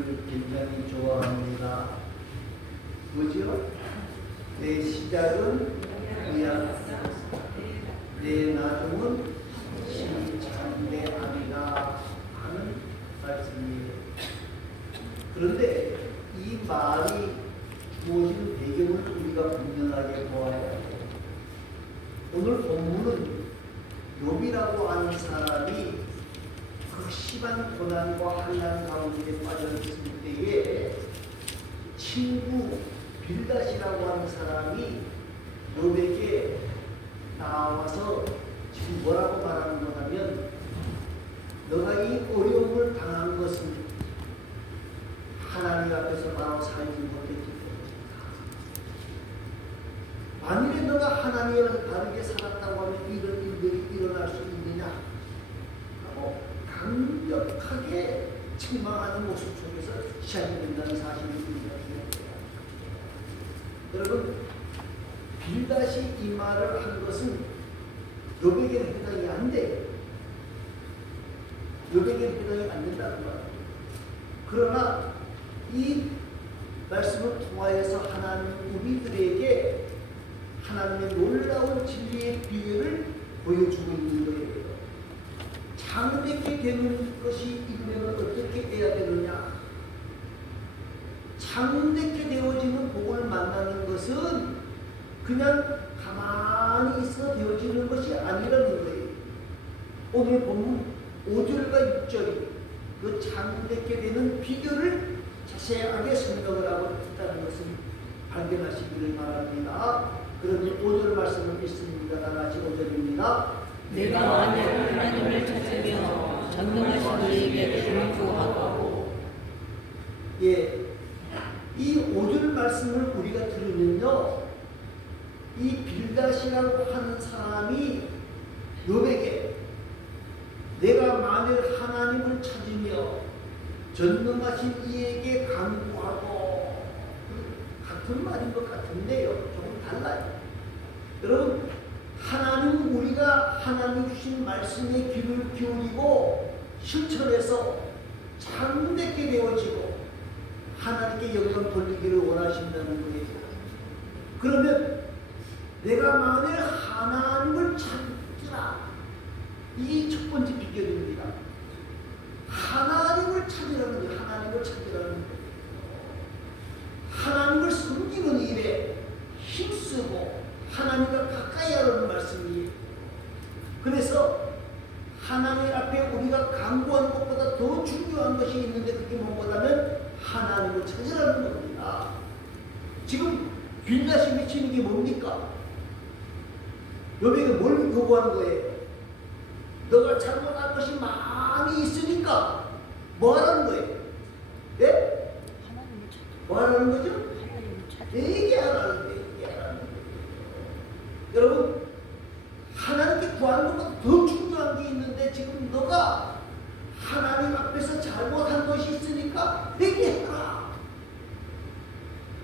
노래를 굉장히 좋아합니다. 뭐죠? 내 시작은 의학, 내 나중은 시참대함이다 하는 말씀이에요. 그런데 이 말이 무엇인 배경을 우리가 분명하게 보아야 해요. 오늘 본문은 욥이라고 하는 사람이 그 심한 고난과 한란 가운데 빠졌을 때에 친구 빌닷이라고 하는 사람이 욥에게 나와서 지금 뭐라고 말하는 거냐면, 너가 이 어려움을 당한 것은 하나님 앞에서 바로 살지 못했기 때문이다. 만일에 너가 하나님을 바르게 살았다고 하면 이런 일들이 일어날 수 있느냐 하고 강력하게 책망하는 모습 속에서 시작이 된다는 사실을 인정합니다. 여러분, 빌닷이 이 말을 한 것은 욥에게는 해당이 안 돼요. 욥에게는 해당이 안 된다는 거예요. 그러나 이 말씀을 통하여서 하나님 우리들에게 하나님의 놀라운 진리의 비밀을 보여주고 있는 거예요. 창백히 되는 것이 이루면 어떻게 해야 되느냐? 창백히 되어지는 복을 만나는 것은 그냥 가만히 있어 되어지는 것이 아니라는 거예요. 오늘 본문 5절과 6절이 그 창백히 되는 비결을 자세하게 설명을 하고 있다는 것을 발견하시기를 바랍니다. 그러면 5절 말씀을 읽습니다. 다 같이 5절입니다. 내가 만일 하나님을 찾으며 전능하신 이에게 간구하고. 예, 이 5절 말씀을 우리가 들으면요, 이 빌닷이라고 하는 사람이 욥에게 내가 만일 하나님을 찾으며 전능하신 이에게 간구하고, 같은 말인 것 같은데요, 조금 달라요. 여러분, 하나님은 우리가 하나님 주신 말씀에 귀를 기울이고 실천해서 참되게 되어지고 하나님께 영광 돌리기를 원하신다는 거예요. 그러면 내가 만일 하나님을 찾으라, 이 첫 번째 비결입니다. 하나님을 찾으라는 거예요. 하나님을 찾으라는 거예요. 하나님을 섬기는 일에 힘쓰고 하나님과 가까이 하라는 말씀이에요. 그래서 하나님 앞에 우리가 간구하는 것보다 더 중요한 것이 있는데, 그게 무엇보다는 하나님을 찾으라는 겁니다. 지금 빌닷이 미치는 게 뭡니까? 욥에게 뭘 요구하는 거예요? 너가 잘못한 것이 많이 있으니까 뭐 하라는 거예요? 네? 뭐 하라는 거죠? 얘기하라는 거예요. 여러분, 하나님께 구하는 것보다 더 중요한 게 있는데 지금 너가 하나님 앞에서 잘못한 것이 있으니까 회개해라.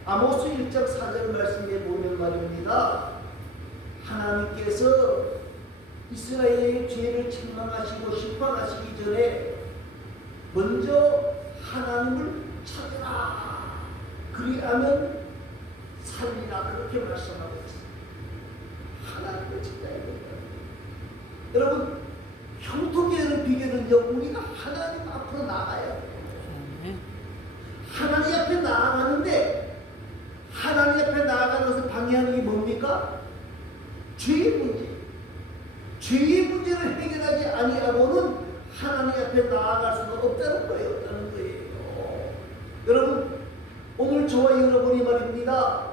아모스 1장 4절 말씀에 보면 말입니다. 하나님께서 이스라엘의 죄를 책망하시고 심판하시기 전에 먼저 하나님을 찾으라. 그리하면 살리라. 그렇게 말씀하고 있습니다. 하나님을 찾아야 된다. 여러분, 형통되는 비결은요, 우리가 하나님 앞으로 나가야 돼요. 하나님 앞에 나아가는데, 하나님 앞에 나아가는 것을 방해하는 게 뭡니까? 죄의 문제. 죄의 문제를 해결하지 아니하고는 하나님 앞에 나아갈 수가 없다는 거예요. 없다는 거예요. 여러분, 오늘 저와 여러분이 말입니다.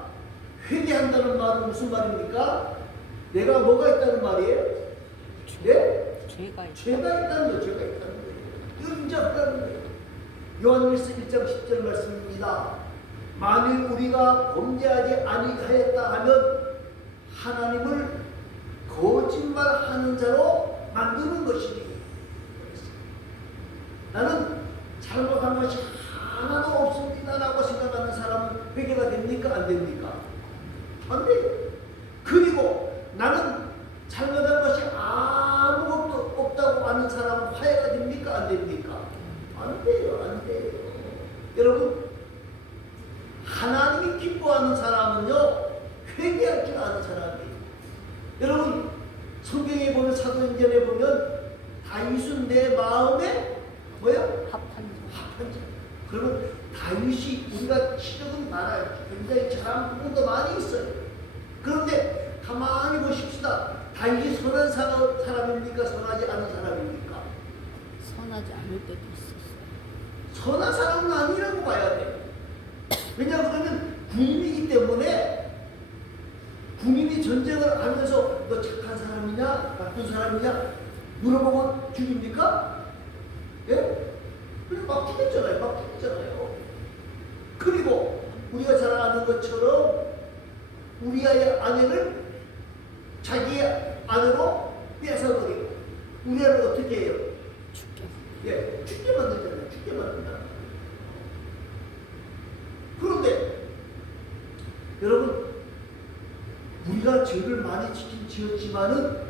회개한다는 말은 무슨 말입니까? 내가 뭐가 있다는 말이에요? 네? 죄가 있다는 거예요. 죄가 있다는 거예요. 이거 인정한다는 거예요. 요한일서 1장 10절 말씀입니다. 만일 우리가 범죄하지 아니하였다 하면 하나님을 거짓말하는 자로 만드는 것이니, 나는 잘못한 것이 하나도 없습니다라고 생각하는 사람은 회개가 됩니까? 안 됩니까? 안 돼요. 그리고 나는 잘못한 것이 아무것도 없다고 하는 사람은 화해가 됩니까? 안 됩니까? 안 돼요. 안 돼요. 여러분, 하나님이 기뻐하는 사람은요, 회개할 줄 아는 사람이에요. 여러분, 성경에 보면, 사도행전에 보면 다윗은 내 마음에 뭐요? 합한 합한 자. 그러면 다윗이 우리가 시적은 많아요. 굉장히 잘한 부분도 많이 있어요. 그런데 가만히 보십시다. 다윗이 선한 사람입니까? 선하지 않은 사람입니까? 선하지 않을 때도 있었어요. 선한 사람은 아니라고 봐야 돼요. 왜냐 그러면 군인이기 때문에 군인이 전쟁을 하면서 너 착한 사람이냐 나쁜 사람이냐 물어보고 죽입니까? 예? 그래서 막 죽였잖아요. 막 죽였잖아요. 그리고 우리가 잘 아는 것처럼 우리의 아내를 자기의 아내로 뺏어버리고 우리 아내를 어떻게 해요? 죽게. 예, 죽게 만들잖아요. 죽게 만든다. 그런데 여러분, 우리가 죄를 많이 지었지만은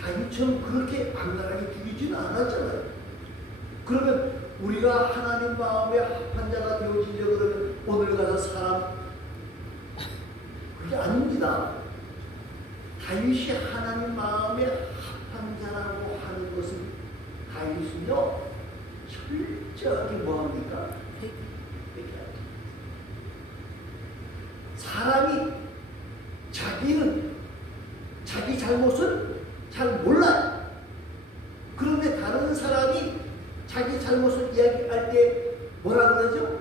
다윗처럼 그렇게 악랄하게 죽이지는 않았잖아요. 그러면 우리가 하나님 마음에 합한 자가 되어지려 그러면 오늘 가서 사람 그게 아닙니다. 다윗이 하나님 마음에 합한 자라고 하는 것은 다윗은요 철저하게 뭐합니까? 회개하죠. 사람이 자기는 자기 잘못을 잘 몰라요. 그런데 다른 사람이 자기 잘못을 이야기할 때 뭐라 그러죠?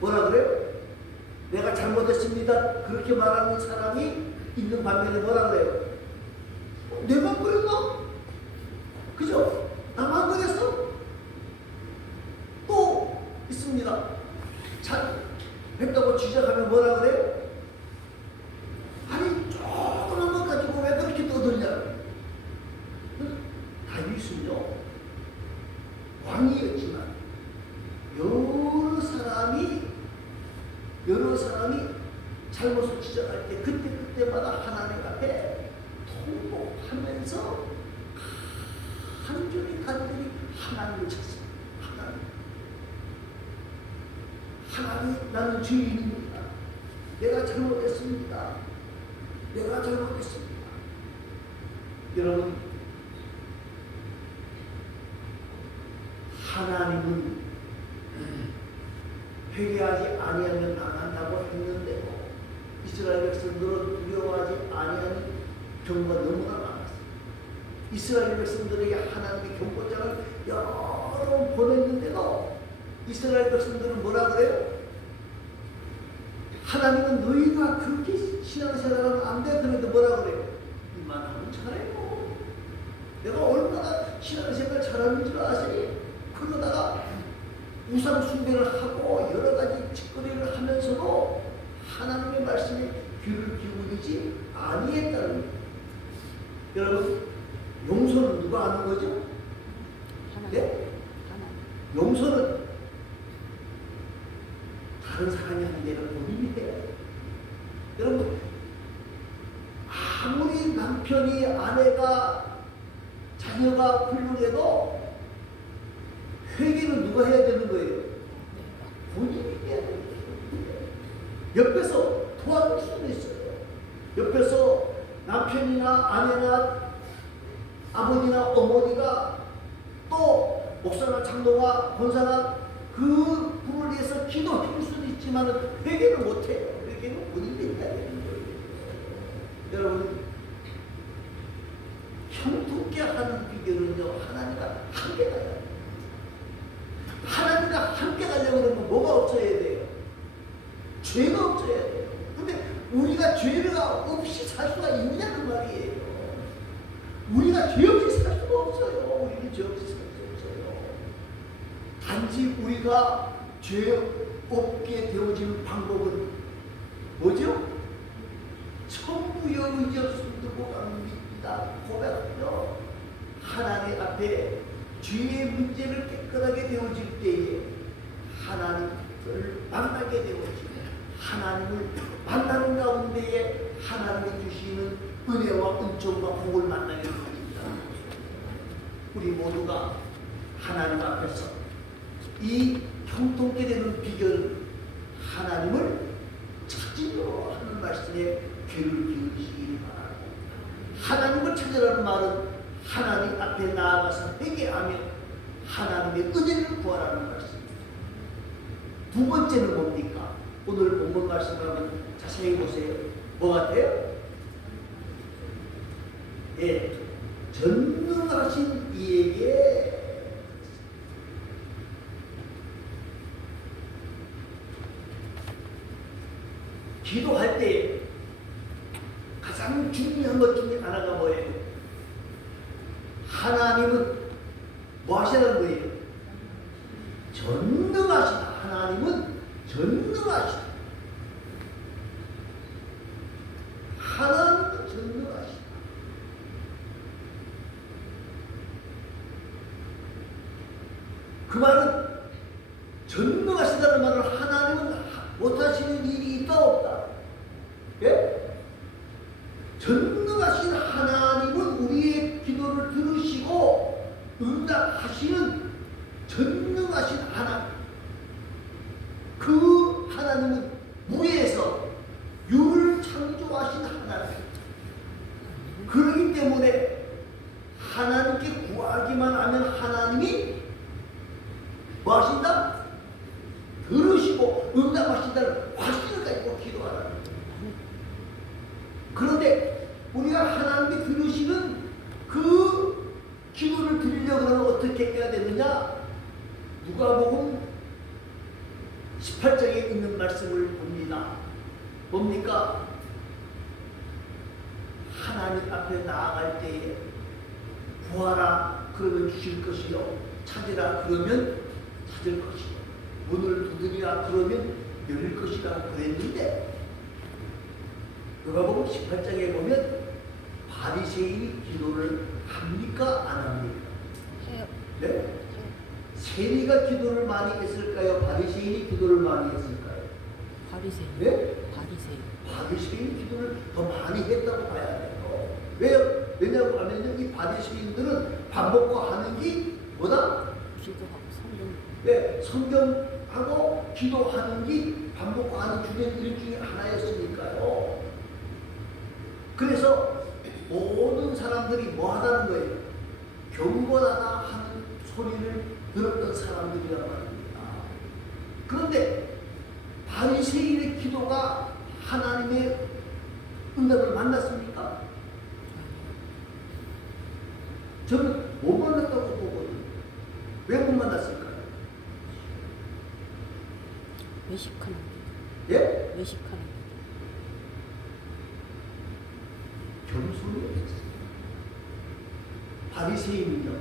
뭐라 그래요? 내가 잘못했습니다. 그렇게 말하는 사람이 있는 반면에 뭐라 그래요? 내가 그랬나? 그죠? 나만 그랬어? 또 있습니다. 잘 했다고 지적하면 뭐라 그래요? 아니 조그만 것 가지고 왜 그렇게 떠들냐? 다윗은요 왕이었지만 여러 사람이 잘못을 지적할 때 그때마다 하나님 앞에 통곡하면서 간절히 하나님을 찾습니다. 하나님 나는 죄인입니다. 내가 잘못했습니다. 여러분, 하나님은 회개하지 아니하면 망한다고 했는데도 이스라엘 백성들은 두려워하지 아니하는 경우가 너무나 많았어요. 이스라엘 백성들에게 하나님의 경고장을 여러 번 보냈는데도 이스라엘 백성들은 뭐라 그래요? 하나님은 너희가 그렇게 신앙생활하면 안 돼. 그래도 뭐라 그래요? 이만하면 잘해요. 내가 얼마나 신앙생활 잘하는 줄 아세요? 그러다가 우상 숭배를 하고 여러 가지 짓거리를 하면서도 하나님의 말씀에 귀를 기울이지 아니했다는 거예요. 여러분, 용서는 누가 하는 거죠? 네? 용서는 다른 사람이 하는 게 아니라 본인이 해야 돼요. 여러분, 아무리 남편이 아내가 자녀가 훌륭해도 회개는 누가 해야 되는 거예요? 본인이 해야 되는 거예요. 옆에서 도와줄 수도 있어요. 옆에서 남편이나 아내나 아버지나 어머니가 또 목사나 장로가 권사나 그 분을 위해서 기도해 줄 수도 있지만 회개를 못해요. 회개는 본인이 해야 되는 거예요. 여러분, 형통케 하는 비결은요, 하나님과 함께 가야 돼요. 하나님과 함께 가려고 하면 뭐가 없어야 돼요? 죄가 없어야 돼요. 근데 우리가 죄가 없이 살 수가 있냐 그 말이에요. 우리가 죄 없이 살 수가 없어요. 우리는 죄 없이 살 수 없어요. 단지 우리가 죄 없게 되어지는 방법은 뭐죠? 천부의 의지 없음 두고 갑니다. 고백하며 하나님 앞에 죄의 문제를 깨끗하게 되어질 때에 하나님을 만나게 되어지고 하나님을 만나는 가운데에 하나님이 주시는 은혜와 은총과 복을 만나게 되어집니다. 우리 모두가 하나님 앞에서 이 형통케 되는 비결은 하나님을 찾으려 하는 말씀에 귀를 기울이시기 바라고, 하나님을 찾으라는 말은 하나님 앞에 나아가서 회개하며 하나님의 은혜를 구하라는 말씀입니다. 두 번째는 뭡니까? 오늘 본문 말씀을 한번 자세히 보세요. 뭐 같아요? 예, 전능하신 이에게 기도할 때 가장 중요한 것 중에 하나가 뭐예요? 하나님은 뭐 하시는 거예요? 전능하시다. 하나님은 전능하시다. 하나님은 전능하시다. 그 말은 전능하시다는 말은 하나님은 못하시는 일이 있다 없다. 예? 전능하신 하나님은 우리의 기도를 들으시고 응답하시는 전능하신 하나님. 그 하나님은 무에서 유를 창조하신 하나님. 그렇기 때문에 하나님께 구하기만 하면 하나님이 뭐 하신다? 들으시고 응답하신다는 확신을 가지고 기도하라는 거예요. 그런데 우리가 하나님께 들으시는 그 기도를 드리려고 하면 어떻게 해야 되느냐? 누가복음 18장에 있는 말씀을 봅니다. 뭡니까? 하나님 앞에 나아갈 때에 구하라 그러면 주실 것이요, 찾으라 그러면 찾을 것이요, 문을 두드리라 그러면 열릴 것이라 그랬는데, 누가복음 18장에 보면 바리새인이 기도를 합니까 안 합니까? 해요. 네? 세리가 기도를 많이 했을까요? 바리새인이 기도를 많이 했을까요? 바리새인. 네? 바리새인. 바리새인이 기도를 더 많이 했다고 봐야 돼요. 왜요? 왜냐고 하면 이 바리새인들은 밥 먹고 하는 게 뭐다? 기도하고 성경. 네, 성경하고 기도하는 게 밥 먹고 하는 주된 일 중에 하나였으니까요. 그래서 모든 사람들이 뭐 하다는 거예요? 경건하다 하는 소리를 들었던 사람들이란 말입니다. 그런데 바리새인의 기도가 하나님의 응답을 만났습니까? 저는 못 만났다고 보거든요. 왜 못 만났을까요? 외식하는 게. 예? 외식하는 게. 겸손이 없었어요. 바리새인은요,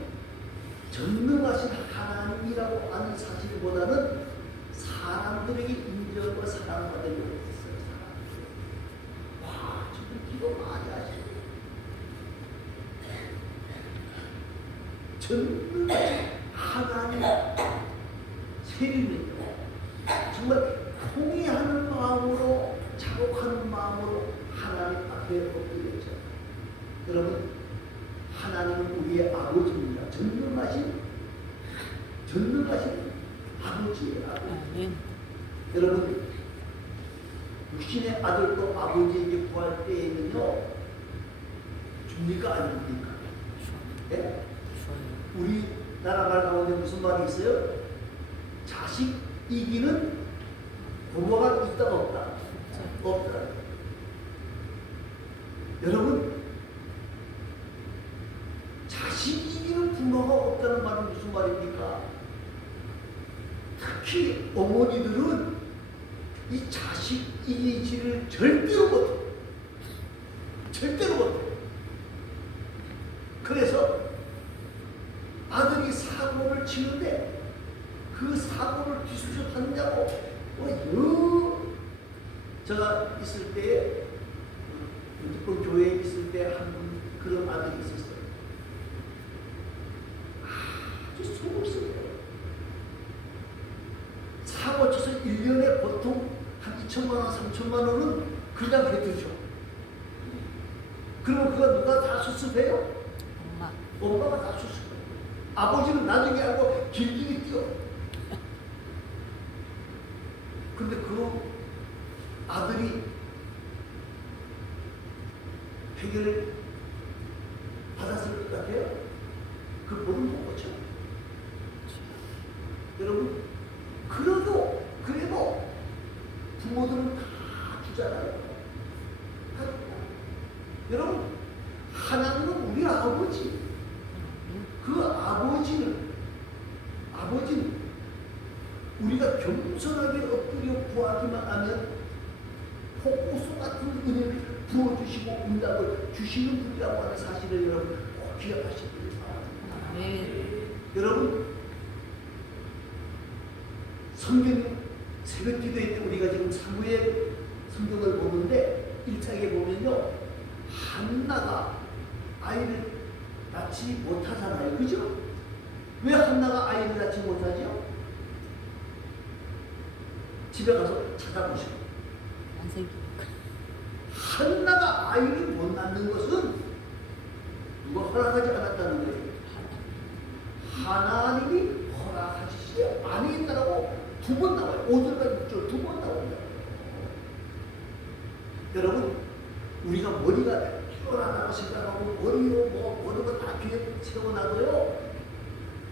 전능하신 하나님이라고 아는 사실보다는 사람들에게 인정과 사랑받으려고 했어요. 사람들. 와, 저분 기도 많이 하시네. 전능하신 하나님 세리는요, 정말 통회하는 마음으로, 자복하는 마음으로 하나님 앞에 엎드렸죠. 여러분, 하나님은 우리의 아버지입니다. 전능하신 아버지예요. 아멘. 여러분, 육신의 아들도 아버지에게 구할 때에는요, 줍니까 안 줍니까? 예? 좋아요. 우리나라 말 가운데 무슨 말이 있어요? 자식 이기는 부모가 있다 없다? 없다. 여러분, 자식 이기는 부모가 없다는 말은 무슨 말입니까? 특히 어머니들은 이 자식 이기지를 절대로 못해. 절대로 못해. 그래서 아들이 사고를 치는데 그 사고를 뒤수습하느냐고 제가 있을 때, 무조건 교회에 있을 때 한 분 그런 아들이 있었어요. 아주 속을 사고 쳐서 1년에 보통 한 2천만 원, 3천만 원은 그냥 해주죠. 그러면 그거 누가 다 수습해요? 엄마. 엄마가 다 수습해요. 아버지는 나중에 알고 길길이 뛰어. 근데 그 아들이 해결을 받았을 것 같아요? 그 모든 못 고쳐. 여러분, 그래도 부모들은 다 주잖아요. 다 준다. 여러분, 하나님은 우리 아버지. 그 아버지는 우리가 겸손하게 엎드려 구하기만 하면 폭포수 같은 은혜를 부어주시고 응답을 주시는 분이라고 하는 사실을 여러분 꼭 기억하시길 바랍니다. 네. 여러분, 성경 새벽 기도회 때 우리가 지금 사무엘 성경을 보는데 1장에 보면요, 한나가 아이를 낳지 못하잖아요. 그죠? 왜 한나가 아이를 낳지 못하죠? 집에 가서 찾아보시고, 안 생기니까. 한나가 아이를 못 낳는 것은 누가 허락하지 않았다는 거예요. 하나님이 허락하시지 아니했다라고 두 번 나와요. 5절과 6절 두 번 나옵니다. 여러분, 우리가 머리가 뛰어나다고 생각하고 머리로 뭐 모든 거 다 귀에 세워놔도요,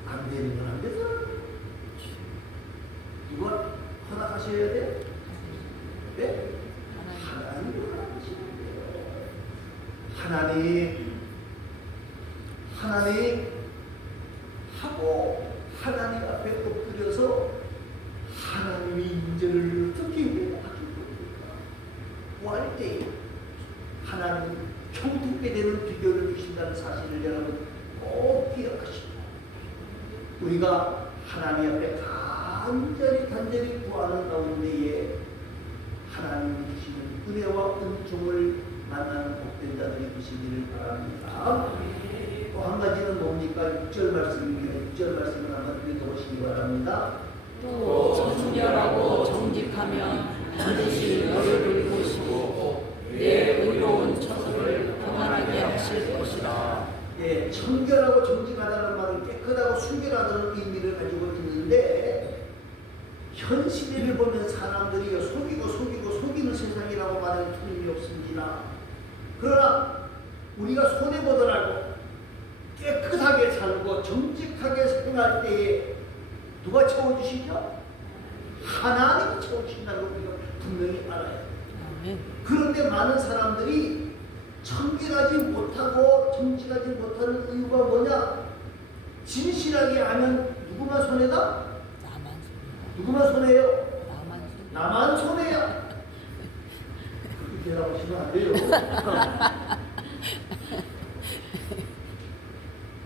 안 되는 건 안 되잖아요. 누가 허락하셔야 돼요? 네? 하나님이 허락하시면 돼요. 하나님 하고 하나님 앞에 엎드려서 하나님의 인재를 어떻게 회복하실 겁니까? 구할 때 하나님 형통케 되는 비결을 주신다는 사실을 여러분 꼭 기억하시고, 우리가 하나님 앞에 간절히 구하는 가운데에 하나님이 주시는 은혜와 은총을 만나는 복된 자들이 되시기를 바랍니다. 또 한 가지는 뭡니까? 6절 말씀입니다. 6절 말씀을 한번 읽어보시기 바랍니다. 또 정결하고 정직하면 반드시 너를 보시고 내 의로운 처소를 평안하게 하실 것이라. 예, 청결하고 정직하다는 말은 깨끗하고 순결하다는 의미를 가지고 있는데, 현 시대를 보면 사람들이 속이는 세상이라고 말하는 틀림이 없습니다. 그러나 우리가 손해보더라도 깨끗하게 살고 정직하게 생활할 때에 누가 채워주시죠? 하나님이 채워주신다는 걸 우리가 분명히 알아요. 그런데 많은 사람들이 청결하지 못하고 정직하지 못하는 이유가 뭐냐? 진실하게 하면 누구만 손해다? 누구만 손해요? 나만 손해야. 그렇게 대답하시면 안 돼요.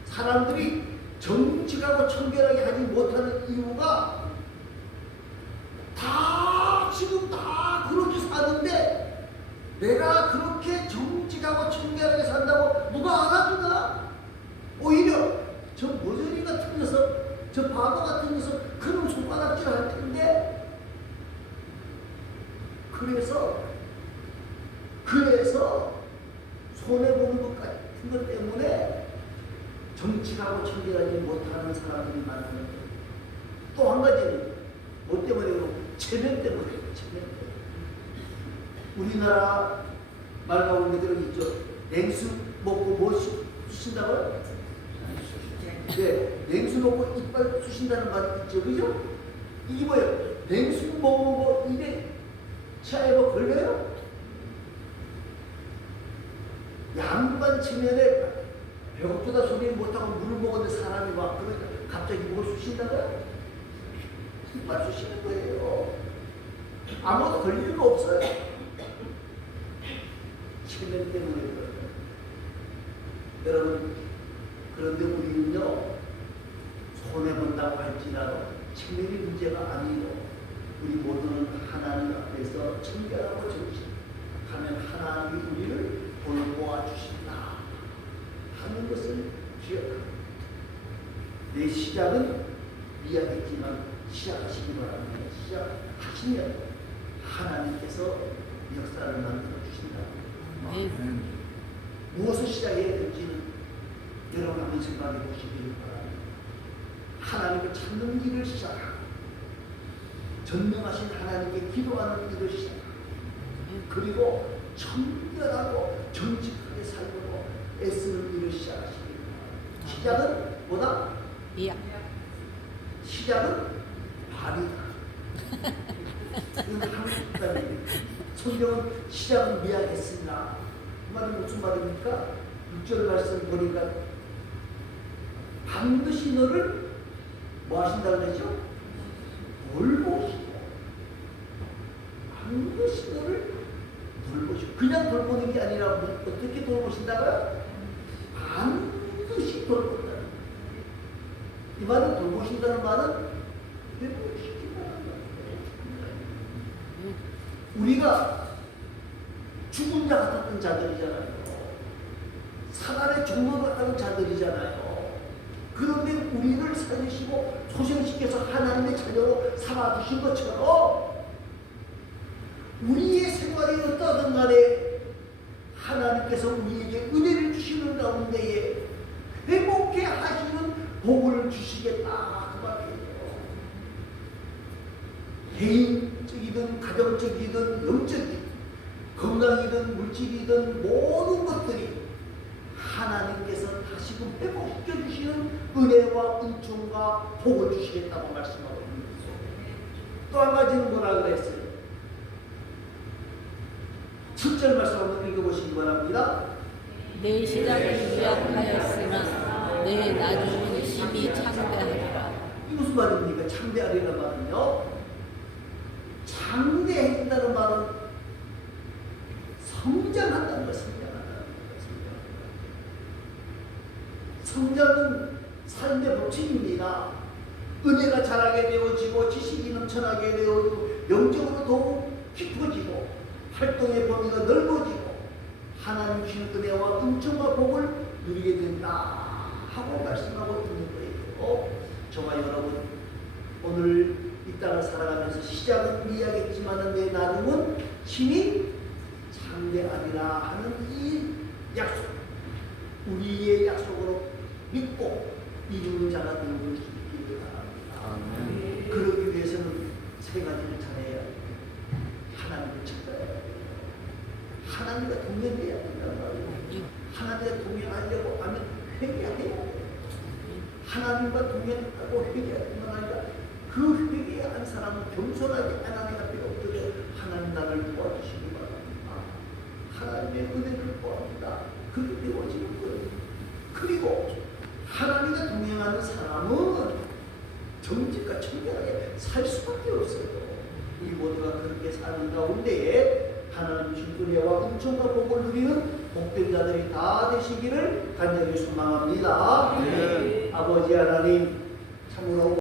사람들이 정직하고 청결하게 하지 못하는 이유가 지금 다 그렇게 사는데, 내가 그렇게 정직하고 청결하게 산다고 누가 알아주나? 오히려 저 모조리 같은 녀석, 저 바보 같은 녀석, 그놈 손바닥질 할 텐데. 그래서 손해보는 것 같은 것 때문에 정직하고 청결하지 못하는 사람들이 많은 거예요. 또 한 가지는 뭐 때문에? 체면 때문에. 체면 때문에. 우리나라 말 가운데 그런 게 있죠. 냉수 먹고 뭐 쑤신다고요? 네, 냉수 먹고 이빨 쑤신다는 말 있죠. 그죠? 이게 뭐예요? 냉수 먹고 입에 치아에 뭐 걸려요? 양반 체면에 배고프다 소리 못하고 물을 먹었는데 사람이 막 그러니까 갑자기 목을 쑤신다고요? 이빨 쑤시는 거예요. 아무것도 걸릴 거 없어요. 체면 때문에 그래요. 여러분, 그런데 우리는요, 손해본다고 할지라도 체면이 문제가 아니고, 우리 모두는 하나님 앞에서 청결하고 정직하면 하나님이 우리를 돌보아 주신다 하는 것을 기억합니다. 내 시작은 미약했지만 시작하시기 바랍니다. 시작하시면 하나님께서 역사를 만들어 주신다. 무엇을 시작해야 될지는 여러분 한번 생각해 보시기 바랍니다. 하나님을 찾는 일을 시작하고 전능하신 하나님께 기도하는 일을 시작합니다. 그리고 청결하고 정직하게 살고 애쓰는 일을 시작하십니다. 시작은 뭐다? 미약. 시작은 발이다. 이건 한국 말입니다. 성경은 시작은 미약했습니다. 그 말은 무슨 말입니까? 6절 말씀 보니까 반드시 너를 뭐 하신다고 그러죠? 돌보시고 반드시 너를 돌보시고 그냥 돌보는 게 아니라 어떻게 돌보신다고요? 반드시 돌본다. 이 말은 돌보신다는 말은 회복시킨다는 말이에요. 우리가 죽은 자 같았던 자들이잖아요. 사단의 종로를 하는 자들이잖아요. 그런데 우리를 살리시고 소생시켜서 하나님의 자녀로 삼아주신 것처럼 우리의 생활이 어떠든 간에 하나님께서 우리에게 은혜를 주시는 가운데에 회복해 하시는 복을 주시겠다 그 말이에요. 개인적이든 가정적이든 영적이든 건강이든 물질이든 모든 것들이 하나님께서 다시금 회복시켜 주시는 은혜와 은총과 복을 주시겠다고 말씀하고 있습니다. 또 한 가지는 뭐라 그랬어요? 7절 말씀 한번 읽어보시기 바랍니다. 내 시작은 미약하였으나 내 나중은 심히 창대하리라. 이 무슨 말입니까? 창대하리라는 말은요. 창대해진다는 말은 성장한다는 거, 성장은 삶의 법칙입니다. 은혜가 자라게 되어지고 지식이 넘쳐나게 되어지고 영적으로 더욱 깊어지고 활동의 범위가 넓어지고 하나님 주신 은혜와 은총과 복을 누리게 된다 하고 말씀하고 있는 거예요. 저와 여러분 오늘 이 땅을 살아가면서 시작은 미약했지만 내 나중은 심히 창대하리라 하는 이 약속, 우리의 약속으로 믿고 이루는 자가 되는 것을 기대를 바랍니다. 그러기 위해서는 세 가지를 잘해야 합니다. 하나님을 찾아야 합니다. 하나님과 동행해야 된다는 말이에요. 하나님과 동행하려고 하면 회개해야 돼요. 하나님과 동행하고 회개할 뿐만 아니라 그 회개한 사람은 겸손하게 하나님 앞에 엎드려 하나님 나를 도와주시기 바랍니다. 하나님의 은혜를 구합니다. 그렇게 되어지는 거예요. 그리고 하나님과 동행하는 사람은 정직과 청결하게 살 수밖에 없어요. 우리 모두가 그렇게 사는 가운데에 하나님 주신 은혜와 은총과 복을 누리는 복된 자들이 다 되시기를 간절히 소망합니다. 아버지 하나님 참으로